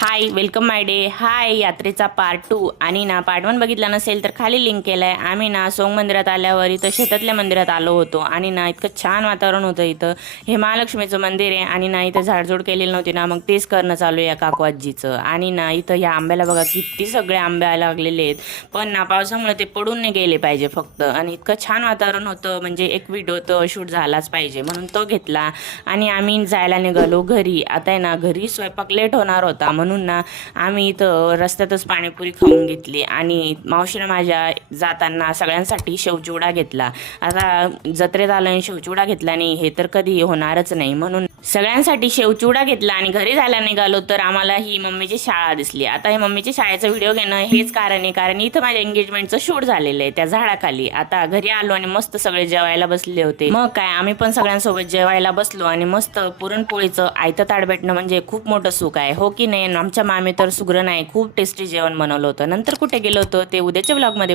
Hi welcome माय day. हाय यात्रेचा part 2 आणि ना पार्ट 1 बघितला नसेल तर खाली लिंक केलाय. आम्ही ना सोंग मंदिरात आल्यावर इथं शेतातल्या मंदिरात आलो होतो आणि ना इतकं छान वातावरण होतं. इथं हे महालक्ष्मीचं मंदिर आहे आणि ना इथं झाडझूड केलेली नव्हती ना, मग तेच करणं चालू आहे काकू आजीचं. आणि ना इथं ह्या आंब्याला बघा किती सगळे आंबे लागलेले आहेत, पण ना पावसामुळे ते पडून नाही गेले पाहिजे फक्त. आणि इतकं छान वातावरण होतं, म्हणजे एक व्हिडिओ तर शूट झालाच पाहिजे म्हणून तो घेतला आणि आम्ही जायला निघालो घरी. आता आहे ना घरी स्वयंपाक लेट होणार होता म्हणून ना आम्ही इथं रस्त्यातच पाणीपुरी खाऊन घेतली आणि मावशीने माझ्या जाताना सगळ्यांसाठी शेवचिवडा घेतला. आता जत्रेत आलं आणि शेवचिवडा घेतला नाही हे तर कधी होणारच नाही, म्हणून सगळ्यांसाठी शेवचिवडा घेतला आणि घरी जायला निघालो तर आम्हाला ही मम्मीची शाळा दिसली. आता हे मम्मीची शाळेचा व्हिडिओ घेणं हेच कारण आहे, कारण इथं माझ्या एंगेजमेंटचं शूट झालेलं आहे त्या झाडाखाली. आता घरी आलो आणि मस्त सगळे जेवायला बसले होते. मग काय आम्ही पण सगळ्यांसोबत जेवायला बसलो आणि मस्त पुरणपोळीचं आयतं ताट भेटणं म्हणजे खूप मोठं सुख आहे, हो की नाही. आमच्या मामी तर सुगरण आहे, खूप टेस्टी जेवण बनवलं होतं. नंतर कुठे गेलो होतो ते उद्याच्या ब्लॉगमध्ये